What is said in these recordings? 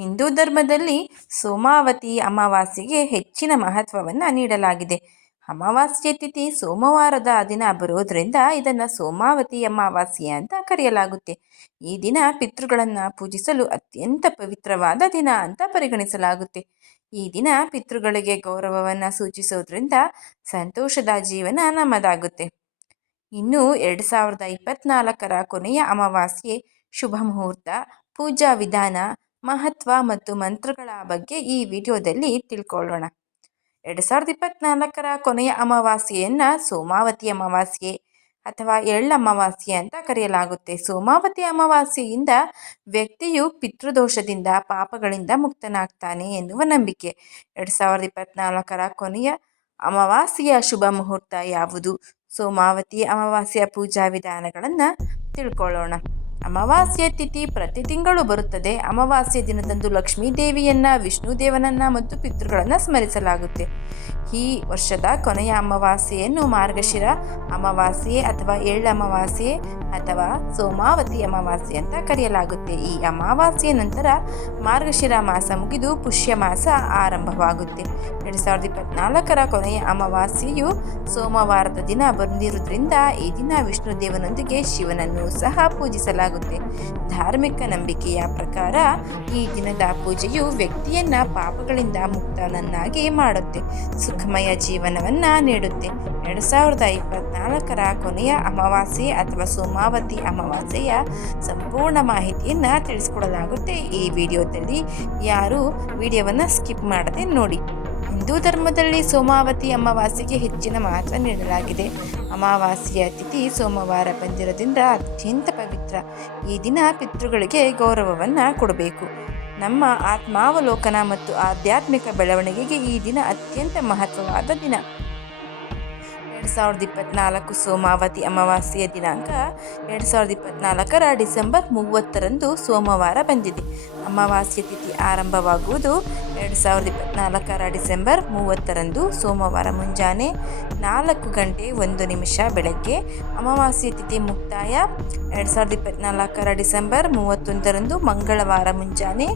ಹಿಂದೂ ಧರ್ಮದಲ್ಲಿ ಸೋಮಾವತಿ ಅಮಾವಾಸ್ಯೆಗೆ ಹೆಚ್ಚಿನ ಮಹತ್ವವನ್ನು ನೀಡಲಾಗಿದೆ. ಅಮಾವಾಸ್ಯೆ ತಿಥಿ ಸೋಮವಾರದ ದಿನ ಬರೋದರಿಂದ ಇದನ್ನು ಸೋಮಾವತಿ ಅಮಾವಾಸ್ಯೆ ಅಂತ ಕರೆಯಲಾಗುತ್ತೆ. ಈ ದಿನ ಪಿತೃಗಳನ್ನು ಪೂಜಿಸಲು ಅತ್ಯಂತ ಪವಿತ್ರವಾದ ದಿನ ಅಂತ ಪರಿಗಣಿಸಲಾಗುತ್ತೆ. ಈ ದಿನ ಪಿತೃಗಳಿಗೆ ಗೌರವವನ್ನು ಸೂಚಿಸೋದ್ರಿಂದ ಸಂತೋಷದ ಜೀವನ ನಮ್ಮದಾಗುತ್ತೆ. ಇನ್ನು ಎರಡು ಸಾವಿರದ ಇಪ್ಪತ್ನಾಲ್ಕರ ಕೊನೆಯ ಅಮಾವಾಸ್ಯೆ ಶುಭ ಮುಹೂರ್ತ ಪೂಜಾ ವಿಧಾನ ಮಹತ್ವ ಮತ್ತು ಮಂತ್ರಗಳ ಬಗ್ಗೆ ಈ ವಿಡಿಯೋದಲ್ಲಿ ತಿಳ್ಕೊಳ್ಳೋಣ. ಎರಡು ಸಾವಿರದ ಇಪ್ಪತ್ನಾಲ್ಕರ ಕೊನೆಯ ಅಮಾವಾಸ್ಯೆಯನ್ನು ಸೋಮಾವತಿ ಅಮಾವಾಸ್ಯೆ ಅಥವಾ ಎಳ್ಳ ಅಮಾವಾಸ್ಯೆ ಅಂತ ಕರೆಯಲಾಗುತ್ತೆ. ಸೋಮಾವತಿ ಅಮಾವಾಸ್ಯೆಯಿಂದ ವ್ಯಕ್ತಿಯು ಪಿತೃದೋಷದಿಂದ ಪಾಪಗಳಿಂದ ಮುಕ್ತನಾಗ್ತಾನೆ ಎನ್ನುವ ನಂಬಿಕೆ. ಎರಡು ಸಾವಿರದ ಇಪ್ಪತ್ನಾಲ್ಕರ ಕೊನೆಯ ಅಮಾವಾಸ್ಯೆಯ ಶುಭ ಮುಹೂರ್ತ ಯಾವುದು? ಸೋಮಾವತಿ ಅಮಾವಾಸ್ಯೆಯ ಪೂಜಾ ವಿಧಾನಗಳನ್ನು ತಿಳ್ಕೊಳ್ಳೋಣ. ಅಮಾವಾಸ್ಯೆ ತಿಥಿ ಪ್ರತಿ ತಿಂಗಳು ಬರುತ್ತದೆ. ಅಮಾವಾಸ್ಯೆ ದಿನದಂದು ಲಕ್ಷ್ಮೀ ದೇವಿಯನ್ನ ವಿಷ್ಣು ದೇವನನ್ನ ಮತ್ತು ಪಿತೃಗಳನ್ನು ಸ್ಮರಿಸಲಾಗುತ್ತೆ. ಈ ವರ್ಷದ ಕೊನೆಯ ಅಮಾವಾಸ್ಯೆಯನ್ನು ಮಾರ್ಗಶಿರ ಅಮಾವಾಸ್ಯೆ ಅಥವಾ ಎಳ್ಳು ಅಮಾವಾಸ್ಯೆ ಅಥವಾ ಸೋಮಾವತಿ ಅಮಾವಾಸ್ಯೆ ಅಂತ ಕರೆಯಲಾಗುತ್ತೆ. ಈ ಅಮಾವಾಸ್ಯೆ ನಂತರ ಮಾರ್ಗಶಿರ ಮಾಸ ಮುಗಿದು ಪುಷ್ಯ ಮಾಸ ಆರಂಭವಾಗುತ್ತೆ. ಎರಡು ಸಾವಿರದ ಇಪ್ಪತ್ನಾಲ್ಕರ ಕೊನೆಯ ಅಮಾವಾಸ್ಯೆಯು ಸೋಮವಾರದ ದಿನ ಬಂದಿರುವುದರಿಂದ ಈ ದಿನ ವಿಷ್ಣು ದೇವನೊಂದಿಗೆ ಶಿವನನ್ನು ಸಹ ಪೂಜಿಸಲಾಗುತ್ತೆ. ಧಾರ್ಮಿಕ ನಂಬಿಕೆಯ ಪ್ರಕಾರ ಈ ದಿನದ ಪೂಜೆಯು ವ್ಯಕ್ತಿಯನ್ನ ಪಾಪಗಳಿಂದ ಮುಕ್ತನನ್ನಾಗಿ ಮಾಡುತ್ತೆ. ಸುಖಮಯ ಜೀವನವನ್ನು ನೀಡುತ್ತೆ. ಎರಡು ಸಾವಿರದ ಇಪ್ಪತ್ನಾಲ್ಕರ ಕೊನೆಯ ಅಮಾವಾಸ್ಯೆ ಅಥವಾ ಸೋಮಾವತಿ ಅಮಾವಾಸ್ಯೆಯ ಸಂಪೂರ್ಣ ಮಾಹಿತಿಯನ್ನು ತಿಳಿಸ್ಕೊಡಲಾಗುತ್ತೆ ಈ ವಿಡಿಯೋದಲ್ಲಿ. ಯಾರು ವಿಡಿಯೋವನ್ನು ಸ್ಕಿಪ್ ಮಾಡದೆ ನೋಡಿ. ಹಿಂದೂ ಧರ್ಮದಲ್ಲಿ ಸೋಮಾವತಿ ಅಮಾವಾಸ್ಯೆಗೆ ಹೆಚ್ಚಿನ ಮಹತ್ವ ನೀಡಲಾಗಿದೆ. ಅಮಾವಾಸ್ಯೆಯ ತಿಥಿ ಸೋಮವಾರ ಬಂದಿರೋದ್ರಿಂದ ಅತ್ಯಂತ ಪವಿತ್ರ. ಈ ದಿನ ಪಿತೃಗಳಿಗೆ ಗೌರವವನ್ನು ಕೊಡಬೇಕು. ನಮ್ಮ ಆತ್ಮಾವಲೋಕನ ಮತ್ತು ಆಧ್ಯಾತ್ಮಿಕ ಬೆಳವಣಿಗೆಗೆ ಈ ದಿನ ಅತ್ಯಂತ ಮಹತ್ವವಾದ ದಿನ. ಎರಡು ಸಾವಿರದ ಇಪ್ಪತ್ನಾಲ್ಕು ಸೋಮಾವತಿ ಅಮಾವಾಸ್ಯೆಯ ದಿನಾಂಕ ಎರಡು ಸಾವಿರದ ಇಪ್ಪತ್ನಾಲ್ಕರ ಡಿಸೆಂಬರ್ ಮೂವತ್ತರಂದು ಸೋಮವಾರ ಬಂದಿದೆ. ಅಮಾವಾಸ್ಯೆ ತಿಥಿ ಆರಂಭವಾಗುವುದು ಎರಡು ಸಾವಿರದ ಇಪ್ಪತ್ನಾಲ್ಕರ ಡಿಸೆಂಬರ್ ಮೂವತ್ತರಂದು ಸೋಮವಾರ ಮುಂಜಾನೆ ನಾಲ್ಕು ಗಂಟೆ ಒಂದು ನಿಮಿಷ ಬೆಳಗ್ಗೆ ಅಮಾವಾಸ್ಯೆ ತಿಥಿ ಮುಕ್ತಾಯ ಎರಡು ಸಾವಿರದ ಇಪ್ಪತ್ನಾಲ್ಕರ ಡಿಸೆಂಬರ್ ಮೂವತ್ತೊಂದರಂದು ಮಂಗಳವಾರ ಮುಂಜಾನೆ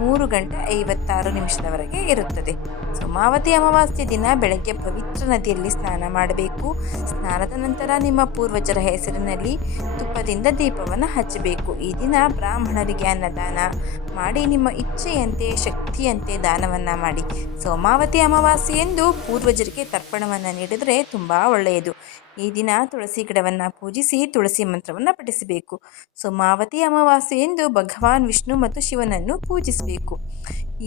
ಮೂರು ಗಂಟೆ ಐವತ್ತಾರು ನಿಮಿಷದವರೆಗೆ ಇರುತ್ತದೆ. ಸೋಮಾವತಿ ಅಮಾವಾಸ್ಯೆ ದಿನ ಬೆಳಗ್ಗೆ ಪವಿತ್ರ ನದಿಯಲ್ಲಿ ಸ್ನಾನ ಮಾಡಬೇಕು. ಸ್ನಾನದ ನಂತರ ನಿಮ್ಮ ಪೂರ್ವಜರ ಹೆಸರಿನಲ್ಲಿ ತುಪ್ಪದಿಂದ ದೀಪವನ್ನು ಹಚ್ಚಬೇಕು. ಈ ದಿನ ಬ್ರಾಹ್ಮಣರಿಗೆ ಅನ್ನದಾನ ಮಾಡಿ, ನಿಮ್ಮ ಇಚ್ಛೆಯಂತೆ, ಶಕ್ತಿಯಂತೆ ದಾನವನ್ನು ಮಾಡಿ. ಸೋಮಾವತಿ ಅಮಾವಾಸ್ಯೆ ಎಂದು ಪೂರ್ವಜರಿಗೆ ತರ್ಪಣವನ್ನು ನೀಡಿದರೆ ತುಂಬ ಒಳ್ಳೆಯದು. ಈ ದಿನ ತುಳಸಿ ಗಿಡವನ್ನು ಪೂಜಿಸಿ ತುಳಸಿ ಮಂತ್ರವನ್ನು ಪಠಿಸಬೇಕು. ಸೋಮಾವತಿ ಅಮಾವಾಸ್ಯೆಯೆಂದು ಭಗವಾನ್ ವಿಷ್ಣು ಮತ್ತು ಶಿವನನ್ನು ಪೂಜಿಸಬೇಕು.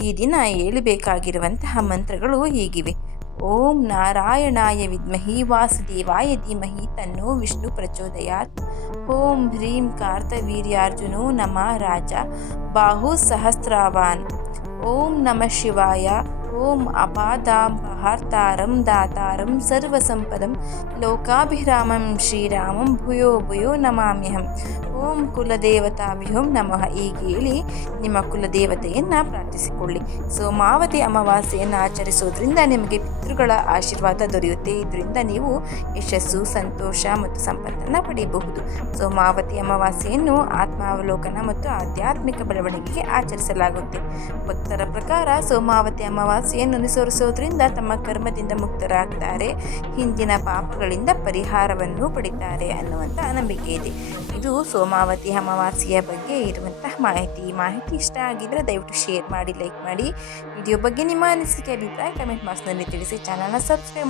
ಈ ದಿನ ಹೇಳಬೇಕಾಗಿರುವಂತಹ ಮಂತ್ರಗಳು ಹೀಗಿವೆ. ॐ नारायणाय विद्महे वासुदेवाय धीमहि तन्नो विष्णुप्रचोदयात् ॐ ह्रीं कार्तवीर्यार्जुनो नमः राजा बाहुसहस्रावान् ॐ नमः शिवाय ॐ अपादां पहार्तारं दातारं सर्वसम्पदं लोकाभिरामं श्रीरामं भूयो भूयो नमाम्यहम्। ಓಂ ಕುಲದೇವತಾಭ್ಯೋಂ ನಮಃ. ಈ ಹೇಳಿ ನಿಮ್ಮ ಕುಲದೇವತೆಯನ್ನು ಪ್ರಾರ್ಥಿಸಿಕೊಳ್ಳಿ. ಸೋಮಾವತಿ ಅಮಾವಾಸ್ಯೆಯನ್ನು ಆಚರಿಸೋದ್ರಿಂದ ನಿಮಗೆ ಪಿತೃಗಳ ಆಶೀರ್ವಾದ ದೊರೆಯುತ್ತೆ. ಇದರಿಂದ ನೀವು ಯಶಸ್ಸು, ಸಂತೋಷ ಮತ್ತು ಸಂಪತ್ತನ್ನು ಪಡೆಯಬಹುದು ಸೋಮಾವತಿ ಅಮಾವಾಸ್ಯೆಯನ್ನು ಆತ್ಮಾವಲೋಕನ ಮತ್ತು ಆಧ್ಯಾತ್ಮಿಕ ಬೆಳವಣಿಗೆಗೆ ಆಚರಿಸಲಾಗುತ್ತೆ. ಭಕ್ತರ ಪ್ರಕಾರ ಸೋಮಾವತಿ ಅಮಾವಾಸ್ಯೆಯನ್ನು ಅನುಸರಿಸೋದ್ರಿಂದ ತಮ್ಮ ಕರ್ಮದಿಂದ ಮುಕ್ತರಾಗ್ತಾರೆ. ಹಿಂದಿನ ಪಾಪಗಳಿಂದ ಪರಿಹಾರವನ್ನು ಪಡಿತಾರೆ ಅನ್ನುವಂಥ ನಂಬಿಕೆ ಇದೆ. ಇದು ಸೋಮಾವತಿ ಅಮಾವಾಸ್ಯೆಯ ಬಗ್ಗೆ ಇರುವಂತಹ ಮಾಹಿತಿ. ಮಾಹಿತಿ ಇಷ್ಟ ಆಗಿದ್ರೆ ದಯವಿಟ್ಟು ಶೇರ್ ಮಾಡಿ ಲೈಕ್ ಮಾಡಿ. ವಿಡಿಯೋ ಬಗ್ಗೆ ನಿಮ್ಮ ಅನಿಸಿಕೆ, ಅಭಿಪ್ರಾಯ ಕಮೆಂಟ್ ಬಾಕ್ಸ್ನಲ್ಲಿ ತಿಳಿಸಿ. ಚಾನಲ್ನ ಸಬ್ಸ್ಕ್ರೈಬ್